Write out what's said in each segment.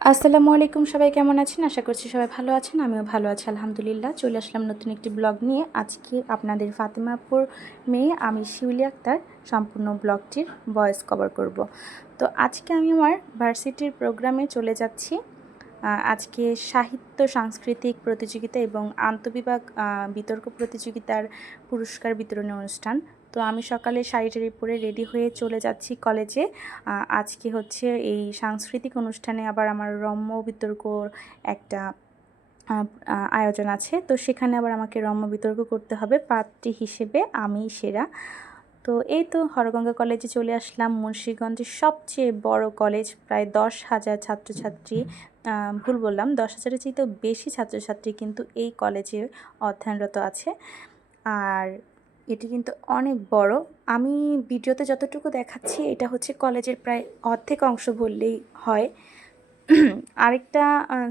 আসসালামু আলাইকুম, সবাই কেমন আছেন? আশা করছি সবাই ভালো আছেন। আমিও ভালো আছি আলহামদুলিল্লাহ। চলে আসলাম নতুন একটি ব্লগ নিয়ে। আজকে আপনাদের ফাতেমা আপুর মেয়ে আমি শিউলি আক্তার সম্পূর্ণ ব্লগটির ভয়েস কভার করব। তো আজকে আমি আমার ভার্সিটির প্রোগ্রামে চলে যাচ্ছি। আজকে সাহিত্য সাংস্কৃতিক প্রতিযোগিতা এবং আন্তবিভাগ বিতর্ক প্রতিযোগিতার পুরস্কার বিতরণী অনুষ্ঠান। তো আমি সকালে শাড়ি টাড়ি পরে রেডি হয়ে চলে যাচ্ছি কলেজে। আজকে হচ্ছে এই সাংস্কৃতিক অনুষ্ঠানে আবার আমার রম্য বিতর্ক একটা আয়োজন আছে। তো সেখানে আবার আমাকে রম্য বিতর্ক করতে হবে, পাত্রী হিসেবে আমি সেরা। তো এই তো হরগঙ্গা কলেজে চলে আসলাম, মুন্সিগঞ্জের সবচেয়ে বড় কলেজ, প্রায় 10,000 ছাত্রছাত্রী, ভুল বললাম, 10,000-এর চেয়েও বেশি ছাত্রছাত্রী কিন্তু এই কলেজে অধ্যয়নরত আছে। আর এটি কিন্তু অনেক বড়। আমি ভিডিওতে যতটুকু দেখাচ্ছি এটা হচ্ছে কলেজের প্রায় অর্ধেক অংশ বললেই হয়। আরেকটা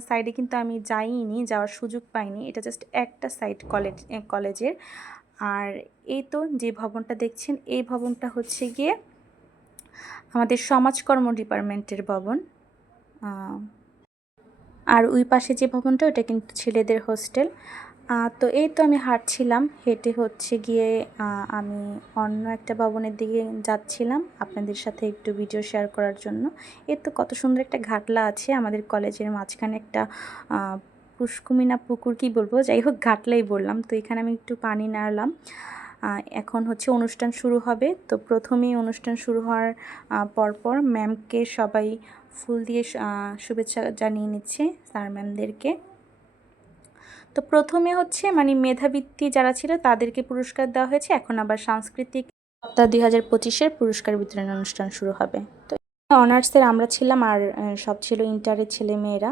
সাইডে কিন্তু আমি যাইনি, যাওয়ার সুযোগ পাইনি। এটা জাস্ট একটা সাইড কলেজের। আর এই তো যে ভবনটা দেখছেন, এই ভবনটা হচ্ছে গিয়ে আমাদের সমাজকর্ম ডিপার্টমেন্টের ভবন। আর ওই পাশে যে ভবনটা, ওটা কিন্তু ছেলেদের হোস্টেল। তো এই তো আমি হাঁটছিলাম, হেঁটে হচ্ছে গিয়ে আমি অন্য একটা ভবনের দিকে যাচ্ছিলাম আপনাদের সাথে একটু ভিডিও শেয়ার করার জন্য। এর তো কত সুন্দর একটা ঘাটলা আছে আমাদের কলেজের মাঝখানে, একটা পুষ্কুমিনা পুকুর কি বলবো, যাই হোক ঘাটলাই বললাম। তো এখানে আমি একটু পানি নাড়লাম। এখন হচ্ছে অনুষ্ঠান শুরু হবে। তো প্রথমেই অনুষ্ঠান শুরু হওয়ার পরপর ম্যামকে সবাই ফুল দিয়ে শুভেচ্ছা জানিয়ে নিচ্ছে, স্যার ম্যামদেরকে। তো প্রথমে হচ্ছে মানে মেধাবৃত্তি যারা ছিল তাদেরকে পুরস্কার দেওয়া হয়েছে। এখন আবার সাংস্কৃতিক সপ্তাহ 2025-এর পুরস্কার বিতরণ অনুষ্ঠান শুরু হবে। তো অনার্সের আমরা ছিলাম, আর সব ছিল ইন্টারের ছেলে মেয়েরা।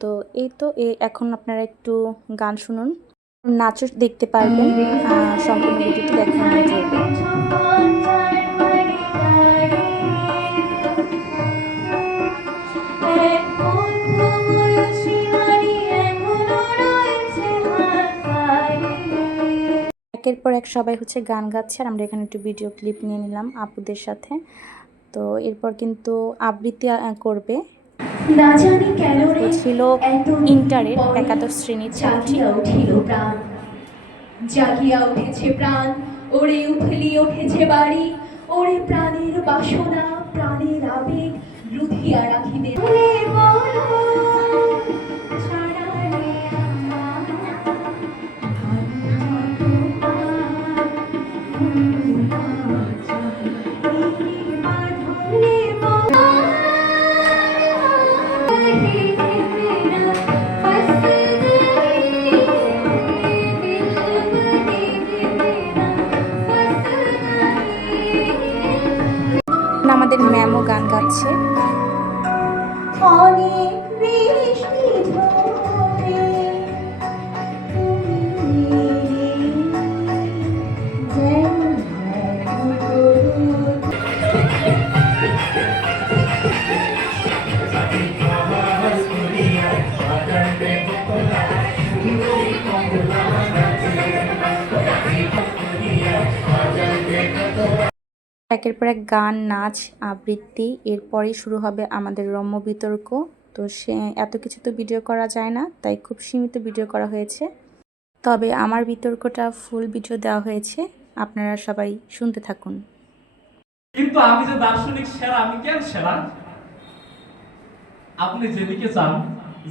তো এই তো এখন আপনারা একটু গান শুনুন, নাচও দেখতে পারবেন। সম্পূর্ণ ভিডিওটি দেখার অনুরোধ একের পর এক সবাই হচ্ছে গান গাচ্ছে, আর আমরা এখানে একটু ভিডিও ক্লিপ নিয়ে নিলাম আপুদের সাথে। তো এরপর কিন্তু আবৃত্তি করবে। ছিল ইন্টারের একাদশ শ্রেণীর ছাত্রী। জাগিয়া উঠেছে প্রাণ, ওরে উথলি উঠেছে বাড়ি, ওরে প্রাণের বাসনা প্রাণের আবেগ রুধিয়া রাখিবে। আমাদের ম্যামও গান গাচ্ছে। একের পর এক গান, নাচ, আবৃত্তি, এরপরেই শুরু হবে আমাদের রম্য বিতর্ক। তো এত কিছু তো ভিডিও করা যায় না, তাই খুব সীমিত ভিডিও করা হয়েছে। তবে আমার বিতর্কটা ফুল ভিডিও দেওয়া হয়েছে, আপনারা সবাই শুনতে থাকুন। কিন্তু আমি যে দার্শনিক সেরা, আমি কেন সেরা? আপনি যেদিকে চান,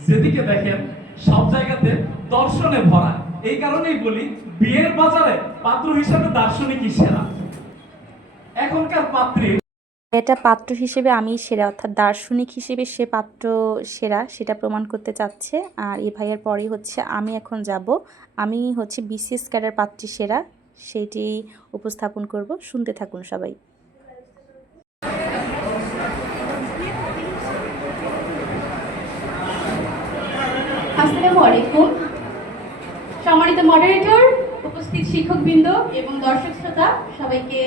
যেদিকে দেখেন, সব জায়গাতে দর্শনে ভরা। এই কারণেই বলি, বিয়ের বাজারে পাত্র হিসেবে দার্শনিকই সেরা। এখনকার পাত্রী, এটা পাত্র হিসেবে আমি সেরা, অর্থাৎ দার্শনিক হিসেবে সে পাত্র সেরা, সেটা প্রমাণ করতে চাচ্ছে। আর এই ভাইয়ের পরেই হচ্ছে আমি এখন যাব, আমি হচ্ছে বিসিএস ক্যাডার পাত্রী সেরা, সেটি উপস্থাপন করব। শুনতে থাকুন সবাই। আসসালামু আলাইকুম। সম্মানিত মডারেটর, উপস্থিত শিক্ষকবৃন্দ এবং দর্শক শ্রোতা, সবাইকে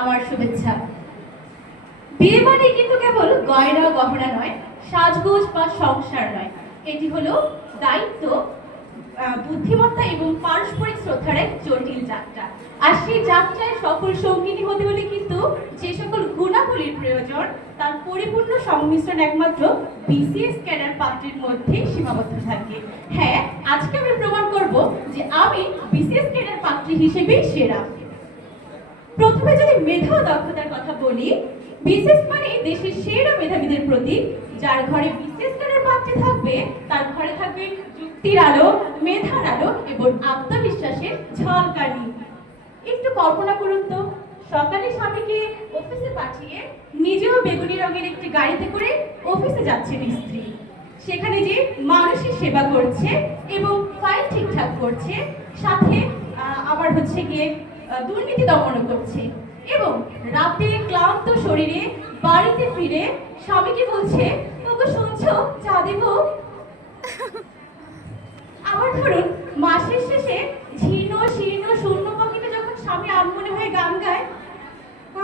আমার শুভেচ্ছা। বিয়ে মানে কিন্তু কেবল গয়না গহনা নয়, সাজগোজ বা সংসার নয়, এটি হলো দায়িত্ব, বুদ্ধিমত্তা এবং পারস্পরিক শ্রদ্ধার এক জটিল যাত্রা। আর সেই যাত্রায় সফল সঙ্গিনী হতে হলে কিন্তু যে সকল গুণাবলীর প্রয়োজন তার পরিপূর্ণ সংমিশ্রণ একমাত্র বিসিএস ক্যাডার পাত্রের মধ্যে সীমাবদ্ধ থাকে। হ্যাঁ, আজকে আমি প্রমাণ করব যে আমি বিসিএস ক্যাডার পাত্রী হিসেবেই সেরা। প্রথমে যদি মেধা ও দক্ষতার কথা বলি, বিসিএস মানে দেশের সেরা মেধাবীদের প্রতীক। যার ঘরে বিসিএস ক্যাডার পাত্রী থাকবে তার ঘরে থাকবে যুক্তির আলো, মেধার আলো এবং আত্মবিশ্বাসের ঝলকানি। একটু কল্পনা করুন তো, সকালে স্বামীকে অফিসে পাঠিয়ে নিজেও বেগুনি রঙের একটি গাড়িতে করে অফিসে যাচ্ছেন স্ত্রী। সেখানে যে মানুষের সেবা করছে এবং ফাইল ঠিকঠাক করছে, সাথে আবার হচ্ছে গিয়ে দুর্নীতি দমন করছে, এবং রাতে ক্লান্ত শরীরে বাড়িতে ফিরে স্বামীকে বলছে, ওগো শুনছো, চা দেবো? আবার ধরুন মাসের শেষে ঝীর্ণ শীর্ণ শূন্য পকেটে যখন স্বামী আনমনে হয়ে গান গায়,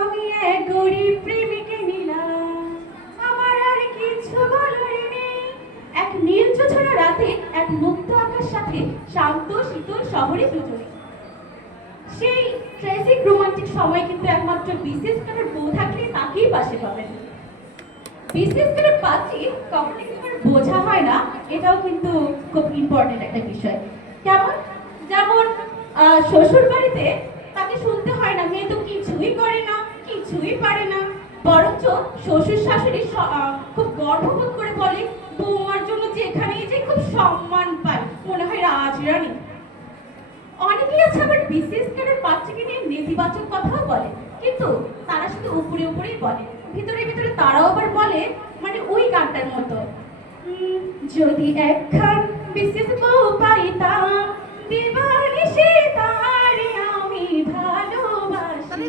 আমি এক গরিব প্রেমিকে নিলাম, আমার আর কিছু বলার নেই। এক নীলচোছড়া রাতে এক মুক্ত আকাশ সাথে শান্ত শীতল শহরে দুজনে। সেই ট্র্যাজিক রোমান্টিক সময় কিন্তু একমাত্র বিসিএস ক্যাডার বউ থাকলে তাকেই পাশে পাবেন। বিসিএস ক্যাডার পাত্রী কখনো কিন্তু বোঝা হয় না, এটাও কিন্তু খুব ইম্পর্টেন্ট একটা বিষয়। কেমন? যেমন শ্বশুর বাড়িতে তাকে শুনতে হয় না মেয়ে তো কিছুই করে না, কিছুই পারে না, বরঞ্চ শ্বশুর শাশুড়ি খুব গর্ববোধ করে বলে, বৌমার জন্য যেখানেই যে খুব সম্মান পায়, মনে হয় রাজরানী। অনেকেই আছে আবার বিসিএস ক্যাডার পাত্রীকে নিয়ে নেতিবাচক কথাও বলে, কিন্তু তারা শুধু উপরে উপরেই বলে, ভিতরে ভিতরে তারাও আবার বলে, মানে ওই গানটার মতো, যদি একখান বিসিএস বউ পাইতাম, দিবানিশি তারে আমি ভালোবাসিতাম।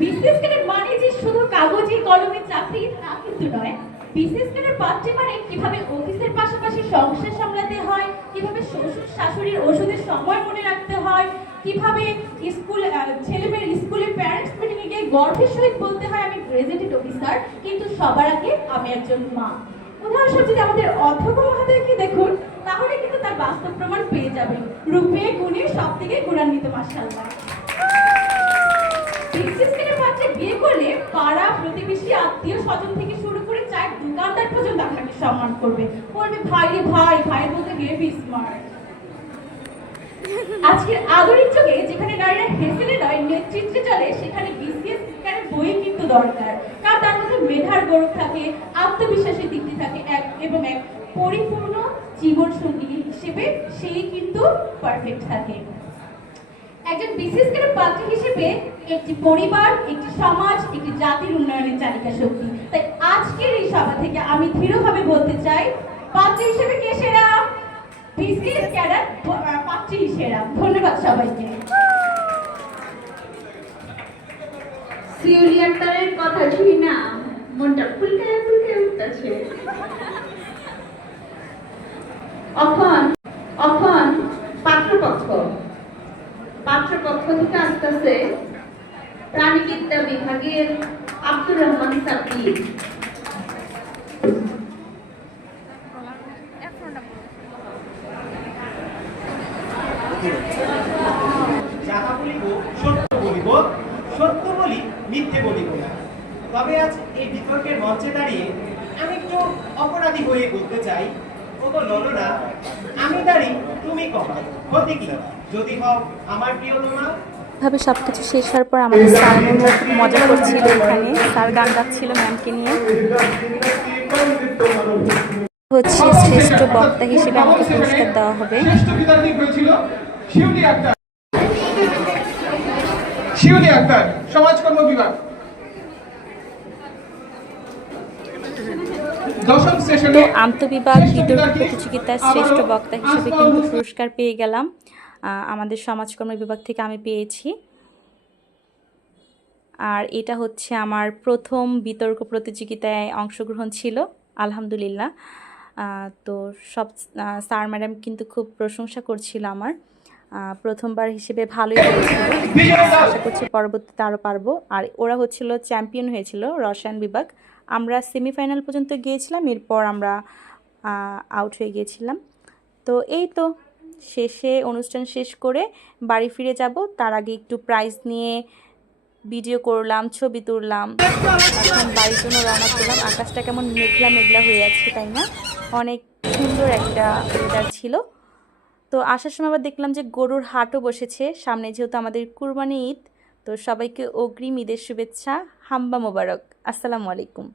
বিসিএস ক্যাডার মানে যে শুধু কাগজে কলমে চাকরি তা কিন্তু নয়। বিসিএস ক্যাডার পাত্রী মানে কিভাবে অফিসের পাশাপাশি সংসার সামলাতে হয়, কিভাবে শ্বশুর শাশুড়ির ওষুধের সময় মনে রাখতে হয়, কিভাবে স্কুল ছেলেমেয়ের স্কুলের প্যারেন্টস মিটিং এ গিয়ে গর্বের সহিত বলতে হয় আমি গ্রাজুয়েটেড অফিসার, কিন্তু সবার আগে আমি একজন মা। উদাহরণস্বরূপ যদি আমাদের অধ্যক্ষ মহোদয়কে দেখুন, তাহলে কিন্তু তার বাস্তব প্রমাণ পেয়ে যাবেন। রূপে গুণে সব থেকে গুণান্বিত, মাশাআল্লাহ। বিসিএস ক্যাডার পাত্রী বিয়ে করলে পাড়া প্রতিবেশী আত্মীয় স্বজন থেকে শুরু করে চায়ের দোকানদার পর্যন্ত আপনাকে সম্মান করবে, বলবে ভাই রে ভাই, ভাই বলতে বেবি স্মার্ট। আজকের আধুনিক যুগে যেখানে নারীরা হেসেলে নয় নেতৃত্বে চলে, সেখানে বিসিএস ক্যাডার বই কিন্তু দরকার, কারণ তার মধ্যে মেধার গৌরব থাকে, আত্মবিশ্বাসের দিকটি থাকে এবং এক পরিপূর্ণ জীবন সঙ্গী হিসেবে সেই কিন্তু পারফেক্ট থাকে। একজন বিসিএস ক্যাডার পাত্রী হিসেবে একটি পরিবার, একটি সমাজ, একটি জাতির উন্নয়নের চালিকা শক্তি। তাই আজকের এই সভা থেকে আমি দৃঢ়ভাবে বলতে চাই, পাত্রী হিসেবে কে সেরা? বিসিএস ক্যাডার পাত্রী সেরা। ধন্যবাদ সবাইকে। শিউলি আক্তারের কথা শুনি না মনটা ফুলকে ফুলকে উঠতেছে। এখন পাত্রপক্ষ থেকে আসতেছে প্রাণীবিদ্যা বিভাগের আব্দুর রহমান সাব্বির। যাহা বলিব সত্য বলিব, সত্য বলি মিথ্যে বলিব না। তবে আজ এই বিতর্কের মঞ্চে দাঁড়িয়ে আমি একটু অপরাধী হয়ে বলতে চাই, ওগো ললনা, আমি দাঁড়ি তুমি কমা, হতে কি যদি হও আমার প্রিয়তমা। ভাবে সব কিছু শেষ হওয়ার পর আমাদের স্যার ম্যামরা খুব মজা করছিল, এখানে স্যার গান গাচ্ছিল ম্যামকে নিয়ে। হচ্ছে শ্রেষ্ঠ বক্তা হিসেবে আমাকে পুরস্কার দেওয়া হবে। শ্রেষ্ঠ বিতার্কিক হয়েছিল শিউলি আক্তার। শিউলি আক্তার, সমাজকর্ম বিভাগ। দশম সেশনে তো আন্তঃবিভাগ বিতর্ক প্রতিযোগিতার শ্রেষ্ঠ বক্তা হিসেবে কিন্তু পুরস্কার পেয়ে গেলাম। আমাদের সমাজকর্ম বিভাগ থেকে আমি পেয়েছি। আর এটা হচ্ছে আমার প্রথম বিতর্ক প্রতিযোগিতায় অংশগ্রহণ ছিল, আলহামদুলিল্লাহ। তো সব স্যার ম্যাডাম কিন্তু খুব প্রশংসা করছিল আমার। প্রথমবার হিসেবে ভালোই হয়েছিল, আশা করছি পরবর্তীতে আরও পারবো। আর ওরা হচ্ছিল চ্যাম্পিয়ন হয়েছিল রসায়ন বিভাগ। আমরা সেমিফাইনাল পর্যন্ত গিয়েছিলাম, এরপর আমরা আউট হয়ে গিয়েছিলাম। তো এই তো শেষে অনুষ্ঠান শেষ করে বাড়ি ফিরে যাব, তার আগে একটু প্রাইজ নিয়ে ভিডিও করলাম, ছবি তুললাম। এখন বাড়ির জন্য রওনা করলাম। আকাশটা কেমন মেঘলা মেঘলা হয়ে আছে, তাই না? অনেক সুন্দর একটা ওয়েদার ছিল। তো আসার সময় আবার দেখলাম যে গরুর হাটও বসেছে সামনে, যেহেতু আমাদের কুরবানি ঈদ। তো সবাইকে অগ্রিম ঈদের শুভেচ্ছা, হাম্বা মোবারক, আসসালামু আলাইকুম।